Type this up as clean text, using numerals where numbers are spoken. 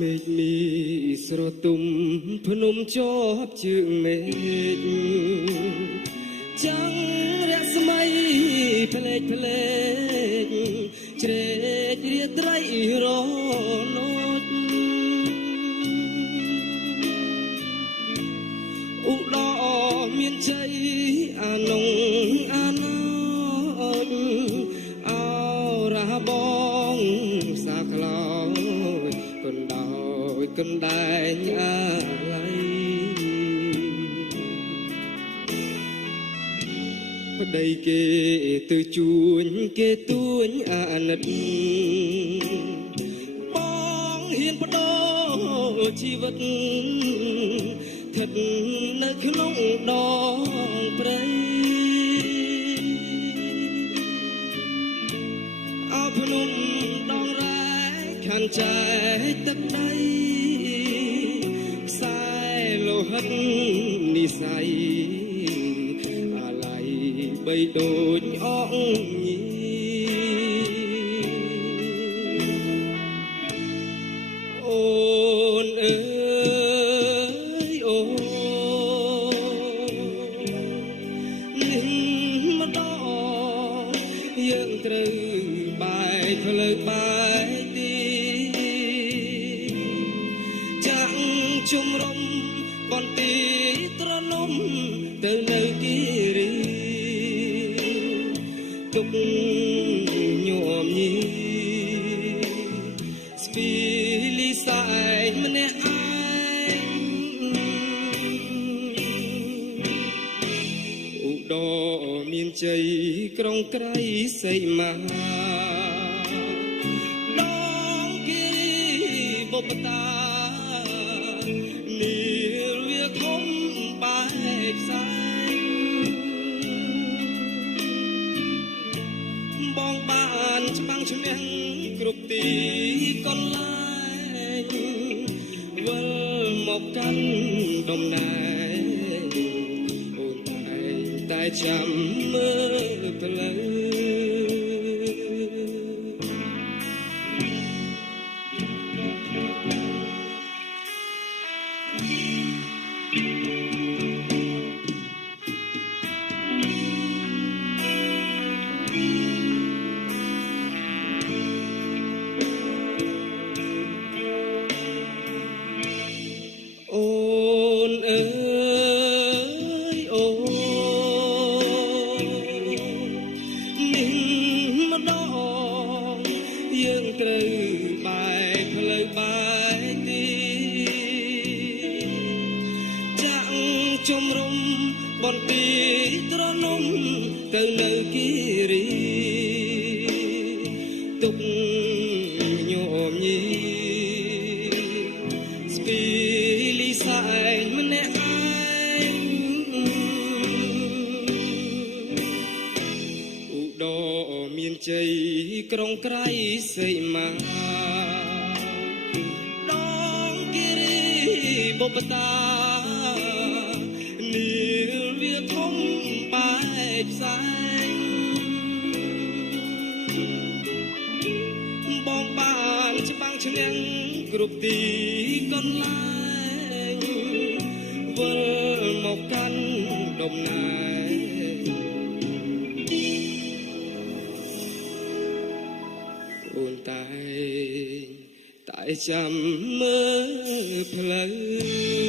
មេឃនេះស្រទុំភ្នំជាប់ជើងមេឃចាំងរស្មីផ្លេកផ្លេកជ្រែករាត្រីរនត់ឧដរមានជ័យអានងអាណោតអរះបងសាក្លោយកណ្ដោយកណ្ដែងអាឡ័យប្តីគេទៅជួញគេទួញអាណិតបងហ៊ានបដូរជីវិតស្ថិតនៅក្នុងដងព្រៃអោភ្នំដងរ៉ែខានចែកទឹកដីខ្សែលោហិតនិស័យអាឡ័យបីដូចអងញីអូនអើយអូនេះម្ដងយើងត្រូវបែកផ្លូវបែកទីចាក់ជំរំបន្ទីត្រនំទៅនៅគិរីទុកញោមញីស្ពីលីសែងម្នាក់ឯងឧដរមានជ័យក្រុងក្រៃសីមាដងគិរីបុព្វតានាវាធំបែកផ្សែងបងបានច្បាំងឈ្នះគ្រប់ទីកន្លែងវិលមកកាន់ដំណែងអូនតែចាំមើលផ្លូវអូនអើយអូនេះម្ដងយើងត្រូវបែកផ្លូវបែកទីចាក់ជំរំបន្ទីត្រនំទៅនៅគិរីទុកញោមញីស្ពីលីសែងម្នាក់ឯងឧដរមានជ័យក្រុងក្រៃសីមាដងគិរីបុព្វតានាវាធំបែកផ្សែងបងបានច្បាំងឈ្នះគ្រប់ទីកន្លែងវិលមកកាន់ដំណែងអូនតែចាំមើលផ្លូវ